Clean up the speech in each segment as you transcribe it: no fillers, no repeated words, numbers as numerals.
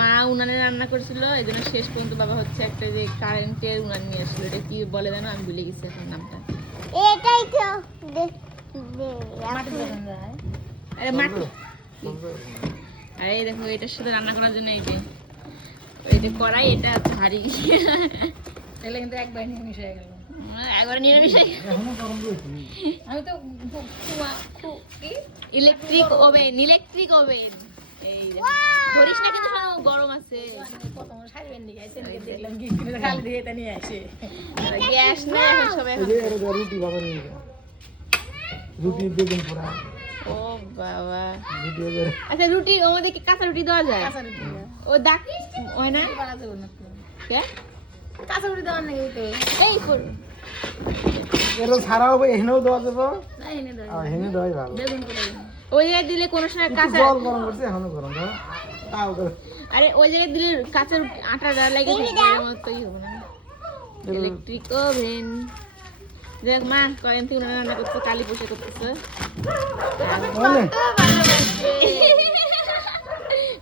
মা উনানে রান্না করছিল, এই জন্য শেষ পর্যন্ত বাবা হচ্ছে একটা যে কারেন্টের উনান নিয়ে আসলো। এটা কি বলে জানো, আমি ভুলে গেছি এখন নামটা। এটাই তো আরে মাটি। আরে এই দেখো, এটার সাথে রান্না করার জন্য এই যে কড়াই, এটা ভারী। তাহলে কিন্তু একবার নিরামিষ হয়ে গেল। একবার নিরামিষ। আমি তো ইলেকট্রিক ওভেন, ইলেকট্রিক ওভেন। এই দেখো, ধরিস না কিন্তু সব গরম আছে। প্রথম সাইবেন দিকে আইছে, দেখলাম কি করে খালি দিয়ে এটা নিয়ে আসে। গ্যাস না সবাই। রুটি বাবা নিয়ে রুটি বেগুন পোড়া। ও বাবা, রুটি আচ্ছা রুটি আমাদের কি কাঁচা রুটি দেওয়া যায়? কাঁচা রুটি ও দাগ হয় না পারা যাবে না তো। কে? কাঁচা রুটি দেওয়ার নাকি তো এই কর এটা ছাড়া হবে, হেনেও দেওয়া যাবে। না এনে দাও। আর হেনে দেওয়াই ভালো। বেগুন করে ওই জায়গায় দিলে কোনো সময় কাঁচা, জল গরম করছে, এখনো গরম দাও। তাও করে আরে ওই জায়গায় দিলে কাঁচা আটাটা লাগে মতোই হবে না। Electric oven. দেখ মা কয়েন থেকে রান্না করতে, কালি পোষে করতেছে। বলে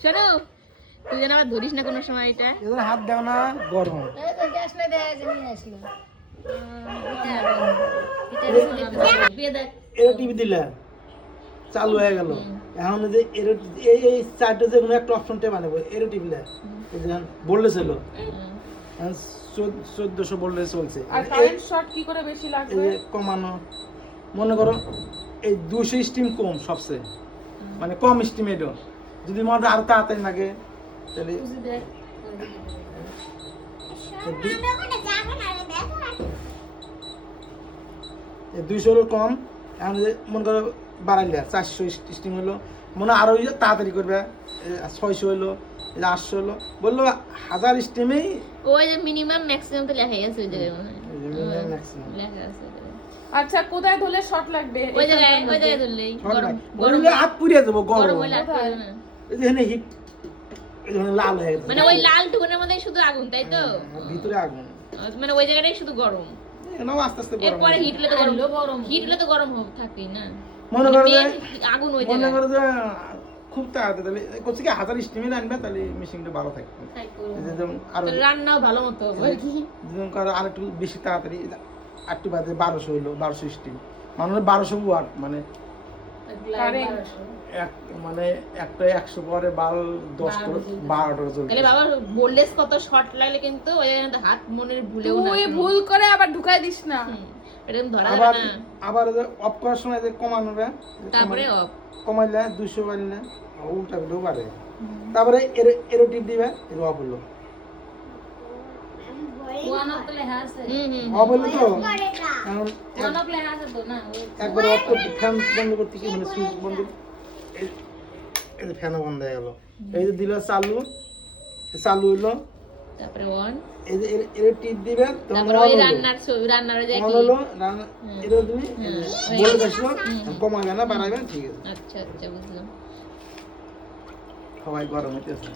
শোনো, তুই যেন আবার ধরিস না কোনো সময় এটা। এদের হাত দাও না, গরম। এই তো গ্যাস না দেয় যে নিয়ে আসলো। দিয়ে দেখ এর টিভি দিলে চালু হয়ে গেল। এখন যে এর এই চারটে যে কোনো একটা অপশন টেপ আনবো, এর টিভিলে বললে ছিল 1400 বললে চলছে। আর কারেন্ট শর্ট কি করে বেশি এই লাগবে? যে কমানো, মনে করো এই 200 স্টিম কম সবচেয়ে, মানে কম স্টিম। এটা যদি মনে আরো তাড়াতাড়ি লাগে তাহলে বুঝি দেখ এই 200 কম। এখন যে মনে করো বাড়াইলে 400 স্টিম হলো, মনে আরো তাড়াতাড়ি করবে। 600 হলো, 800 হলো, বললো 1000 স্টিমেই ওই যে মিনিমাম ম্যাক্সিমাম তো লেখাই আছে ওই জায়গায় মনে হয়। ম্যাক্সিমাম। লেখা আছে ওই জায়গায়। আচ্ছা কোথায় ধরলে শর্ট লাগবে? ওই জায়গায় ধরলেই গরম গরম হাত পুড়িয়ে যাবো, গরম গরম হইলে আর পারবে না। এই যে এখানে হিট, এই যে লাল হয়ে গেছে, মানে ওই লাল টুকুনের মধ্যে শুধু আগুন, তাই তো? ভিতরে আগুন। মানে ওই জায়গাটাই শুধু গরম, এখানেও আস্তে আস্তে গরম এরপরে হবে। হিট হলে তো গরম, হিট হলে তো গরম হবে থাকবেই না। মনে করো যে Main আগুন ওই মনে জায়গায়। করো যে খুব তাড়াতাড়ি, তাহলে করছে কি 1000 স্টিমে আনবে, তাহলে মেশিনটা ভালো থাকবে। এই যে যেমন আরো তো রান্নাও ভালো মতো হবে আর কি। যেমন কারো আর একটু বেশি তাড়াতাড়ি, একটু বাদে 1200 হইলো, 1200 স্টিম মানে 1200 ওয়াট, মানে এক মানে একটা 100 পরে 10 করে 12টা চলবে। তাহলে বাবা ভোল্টেজ কত শর্ট লাগলে কিন্তু ওই জায়গায় হাত মনের ভুলেও না। তুই ভুল করে আবার ঢুকাই দিস না। এরকম ধরা আবার যাবে না। আবার অফ করার সময় যে কমানোবে, তারপরে অফ। কমাইলে 200 বাড়লে উল্টা দিলেও পারে। তারপরে এরো টিপ দিবে, এরো অফ হলো। ওয়ানক লেখা আছে। অফ হলো তো এখন ওয়ানক লেখা আছে তো না। একবার অফ করতে, ফ্যান বন্ধ করতে কি মানে সুইচ বন্ধ, এই যে ফ্যানও বন্ধ হয়ে গেল। এই যে দিল চালু, চালু হইলো। তারপরে অন, এই যে এর টিপ দিবে, তারপরে ওই রান্নার ছবি, রান্নার যে অন কি। হলো, রান্না এর তুমি বলে আসলো, কমাবে না বাড়াবে, ঠিক আছে। আচ্ছা আচ্ছা বুঝলাম। সবাই গরম হইতেছে।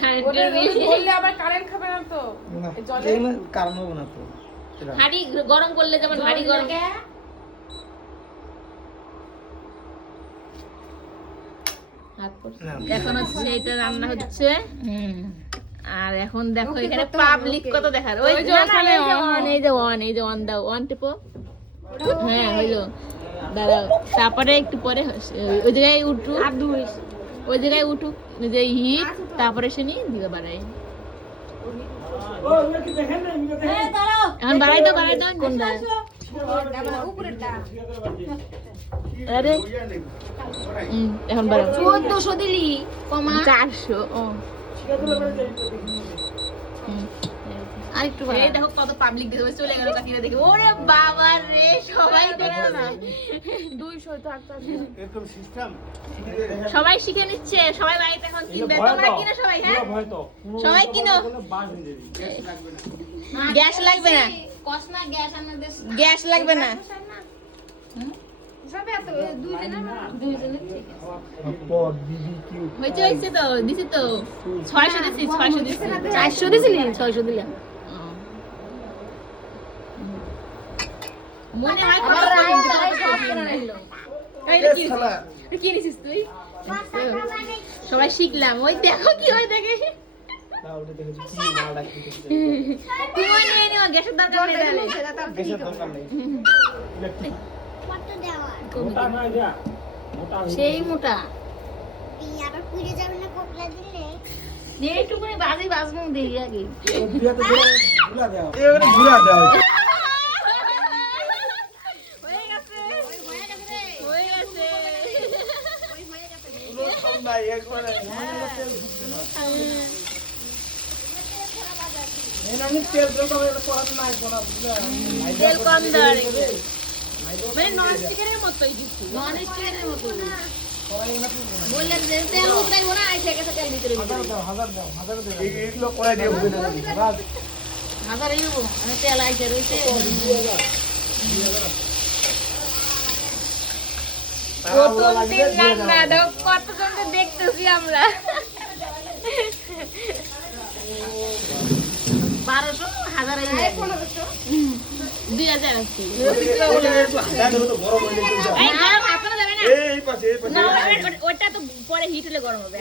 কারেন্টের বিল। বললে আবার কারেন্ট খাবে না তো? না এই জলে এগুলো কারণ হবে না তো এটা। হাঁড়ি গরম করলে যেমন হাঁড়ি গরম। হাত পড়ছে। না। এখন হচ্ছে এটা রান্না হচ্ছে। আর এখন দেখো এখানে পাবলিক কত দেখার। ওই যে ওখানে অন, এই যে অন, এই যে অন দাও, অন টিপো। হ্যাঁ হইলো, দাঁড়াও। তারপরে একটু পরে ওই জায়গায় উঠুক, ওই জায়গায় উঠুক যে হিট, তারপরে সে নিয়ে দিকে বাড়াই। এখন বাড়াই দাও কোনটা? আরে এখন বাড়াও। 1400 দিলি কমা 400। ও আরেকটু এই দেখো কত পাবলিক দেখে চলে গেল কাকিরা দেখে। ওরে বাবা রে, সবাই দেখে না। 200 তো একটা এরকম সিস্টেম সবাই শিখে নিচ্ছে, সবাই বাড়িতে এখন কিনবে। তোমরা কিনো সবাই, হ্যাঁ সবাই কিনো। গ্যাস লাগবে না, কসনা গ্যাস আনা দেশ গ্যাস লাগবে না। সবে এত দুইজনের ঠিক আছে। পট বিবিকিউ হয়েছে তো, দিছি তো 600 দিছি, 600 দিছি। 400 দিছিলি 600 দিলাম। মনে হয় আবার কত রায় সব কেন নিল? এইটা কি? শালা কি নিছিস তুই? সবাই শিখলাম, ওই দেখো কি হয় দেখে। না ওটা দেখেছি কি মালটা কি করছে তুমি নিয়ে নিও, গ্যাসের দরকার নেই তাহলে। বেশি দরকার নেই মোটা নয় যা মোটা সেই মোটা আবার পুড়ে যাবে না কোকলা দিলে? এইটুকুনি বাজি বাজবো দেখি আগে। বিয়াতে ভুলা দাও এবারে ঘুরা দাও হয়ে গেছে, হয়ে গেছে। কোনো সব নাই একবারে এই আমি তেল তেল করে পড়াতে নাই কোনা তেল কম দেওয়া রেখে। মানে নন স্টিকারের মতোই দিচ্ছি, নন স্টিকারের মতো বললেন যে তেল উতরাইবো না, আইসে গেছে তেল ভিতরে ভিতরে। হাজার দাও এগুলো করে দিয়ে হবে না রাত হাজার এই হবো, মানে তেল আইসে রয়েছে। প্রথম দিন রান্না দাও, কতজন তো দেখতেছি আমরা। 1200 1000 এই 2000 আছে। তো গরম হয়ে গেছে এই গরম আপনারা যাবে না, এই পাশে না ওটা তো পরে হিট হলে গরম হবে।